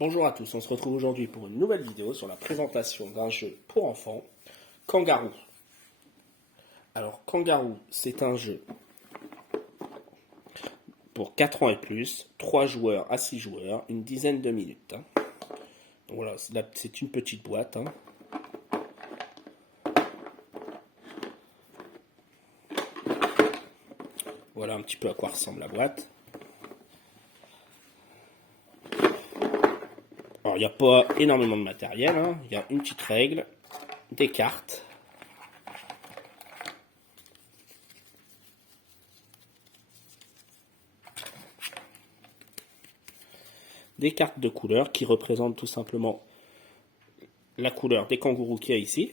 Bonjour à tous, on se retrouve aujourd'hui pour une nouvelle vidéo sur la présentation d'un jeu pour enfants, Kangaroo. Alors Kangaroo, c'est un jeu pour 4 ans et plus, 3 joueurs à 6 joueurs, une dizaine de minutes. Donc voilà, c'est une petite boîte. Voilà un petit peu à quoi ressemble la boîte. Alors il n'y a pas énormément de matériel, il y a une petite règle, des cartes. Des cartes de couleur qui représentent tout simplement la couleur des kangourous qu'il y a ici.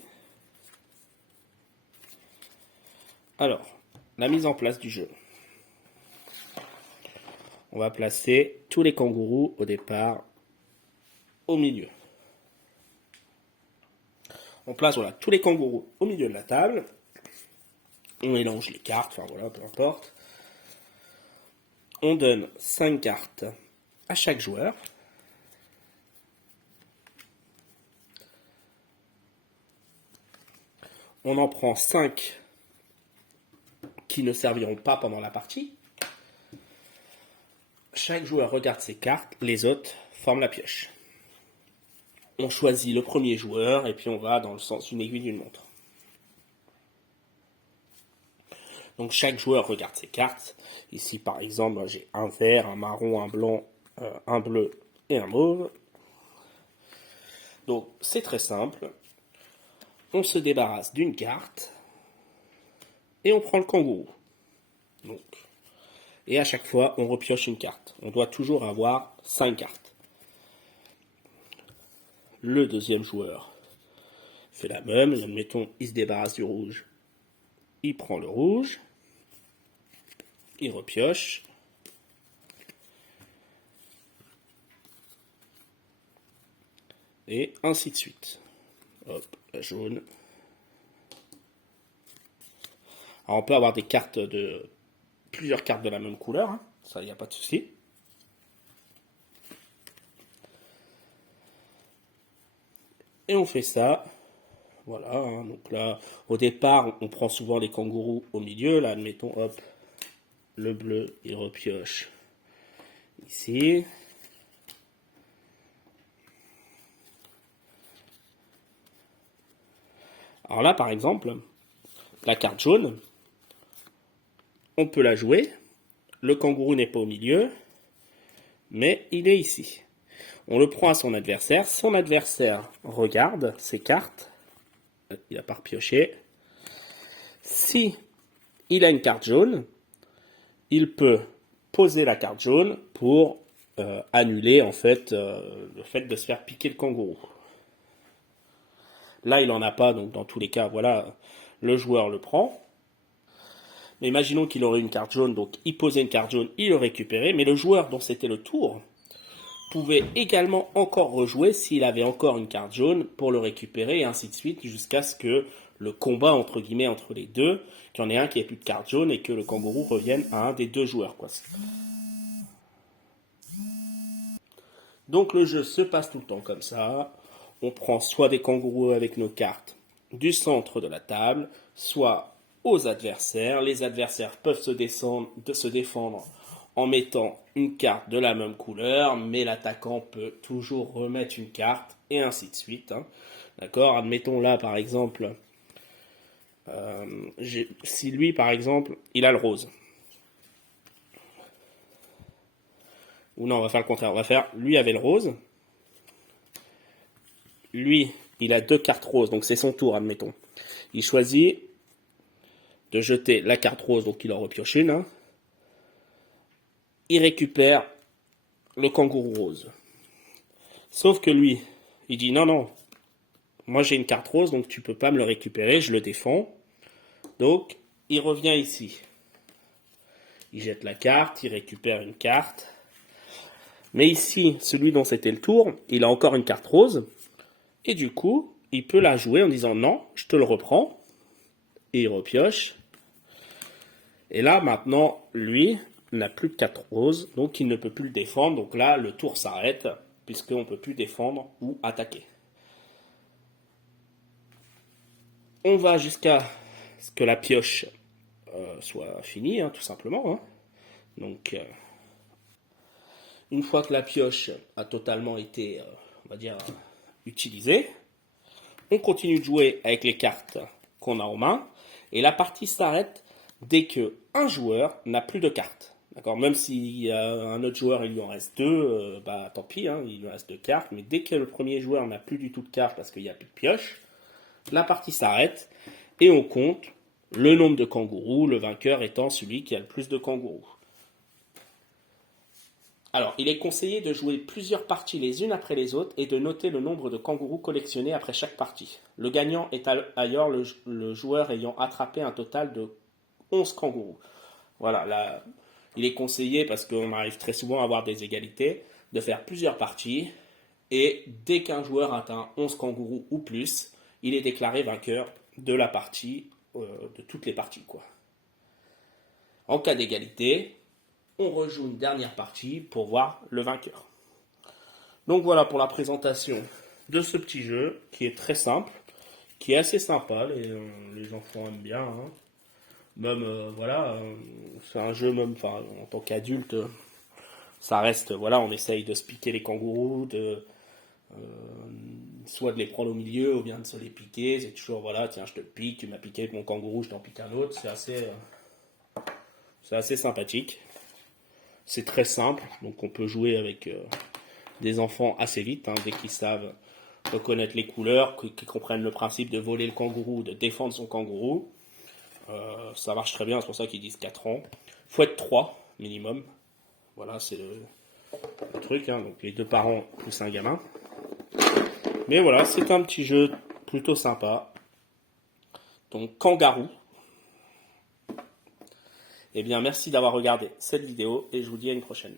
Alors, la mise en place du jeu. On va placer tous les kangourous au départ au milieu. On place voilà, tous les kangourous au milieu de la table. On mélange les cartes, enfin voilà, peu importe. On donne 5 cartes à chaque joueur. On en prend 5 qui ne serviront pas pendant la partie. Chaque joueur regarde ses cartes, les autres forment la pioche. On choisit le premier joueur et puis on va dans le sens d'une aiguille d'une montre. Donc chaque joueur regarde ses cartes. Ici par exemple j'ai un vert, un marron, un blanc, un bleu et un mauve. Donc c'est très simple. On se débarrasse d'une carte et on prend le kangourou. Donc, et à chaque fois on repioche une carte. On doit toujours avoir 5 cartes. Le deuxième joueur fait la même. Admettons, il se débarrasse du rouge. Il prend le rouge. Il repioche. Et ainsi de suite. Hop, la jaune. Alors on peut avoir des cartes plusieurs cartes de la même couleur. Ça, il n'y a pas de souci. Et on fait ça. Voilà, donc là, au départ, on prend souvent les kangourous au milieu. Là, admettons, hop, le bleu, il repioche ici. Alors là, par exemple, la carte jaune, on peut la jouer. Le kangourou n'est pas au milieu, mais il est ici. On le prend à son adversaire. Son adversaire regarde ses cartes. Il n'a pas repioché. Si il a une carte jaune, il peut poser la carte jaune pour annuler en fait le fait de se faire piquer le kangourou. Là, il n'en a pas, donc dans tous les cas, voilà, le joueur le prend. Mais imaginons qu'il aurait une carte jaune, donc il posait une carte jaune, il le récupérait, mais le joueur dont c'était le tour pouvait également encore rejouer s'il avait encore une carte jaune pour le récupérer et ainsi de suite jusqu'à ce que le combat entre guillemets entre les deux, qu'il y en ait un qui ait plus de carte jaune et que le kangourou revienne à un des deux joueurs, quoi. Donc le jeu se passe tout le temps comme ça. On prend soit des kangourous avec nos cartes du centre de la table, soit aux adversaires. Les adversaires peuvent se défendre en mettant une carte de la même couleur, mais l'attaquant peut toujours remettre une carte, et ainsi de suite. D'accord ? Admettons là, par exemple, si lui, par exemple, il a le rose. Ou non, on va faire le contraire. On va faire, lui avait le rose. Lui, il a 2 cartes roses, donc c'est son tour, admettons. Il choisit de jeter la carte rose, donc il en repioche une. Il récupère le kangourou rose. Sauf que lui, il dit non, non, moi j'ai une carte rose, donc tu peux pas me le récupérer, je le défends. Donc, il revient ici. Il jette la carte, il récupère une carte. Mais ici, celui dont c'était le tour, il a encore une carte rose. Et du coup, il peut la jouer en disant non, je te le reprends. Et il repioche. Et là, maintenant, lui n'a plus de carte rose, donc il ne peut plus le défendre. Donc là, le tour s'arrête. puisqu'on ne peut plus défendre ou attaquer. On va jusqu'à ce que la pioche soit finie, tout simplement. Donc, une fois que la pioche a totalement été, on va dire, utilisée, on continue de jouer avec les cartes qu'on a en main, et la partie s'arrête dès qu'un joueur n'a plus de cartes. D'accord, même si un autre joueur il lui en reste deux, bah tant pis, il lui reste deux cartes, mais dès que le premier joueur n'a plus du tout de cartes parce qu'il n'y a plus de pioche, la partie s'arrête et on compte le nombre de kangourous, le vainqueur étant celui qui a le plus de kangourous. Alors, il est conseillé de jouer plusieurs parties les unes après les autres et de noter le nombre de kangourous collectionnés après chaque partie. Le gagnant est ailleurs le joueur ayant attrapé un total de 11 kangourous. Voilà, là, il est conseillé, parce qu'on arrive très souvent à avoir des égalités, de faire plusieurs parties, et dès qu'un joueur atteint 11 kangourous ou plus, il est déclaré vainqueur de la partie, de toutes les parties, quoi. En cas d'égalité, on rejoue une dernière partie pour voir le vainqueur. Donc voilà pour la présentation de ce petit jeu qui est très simple, qui est assez sympa, les enfants aiment bien. Même, voilà, c'est un jeu même, enfin, en tant qu'adulte, ça reste, voilà, on essaye de se piquer les kangourous, soit de les prendre au milieu ou bien de se les piquer. C'est toujours, voilà, tiens, je te pique, tu m'as piqué avec mon kangourou, je t'en pique un autre. C'est assez sympathique. C'est très simple, donc on peut jouer avec des enfants assez vite, dès qu'ils savent reconnaître les couleurs, qu'ils comprennent le principe de voler le kangourou, de défendre son kangourou. Ça marche très bien, c'est pour ça qu'ils disent 4 ans. Faut être 3 minimum. Voilà, c'est le truc, donc les deux parents plus un gamin. Mais voilà, c'est un petit jeu plutôt sympa. Donc, Kangaroo. Eh bien, merci d'avoir regardé cette vidéo et je vous dis à une prochaine.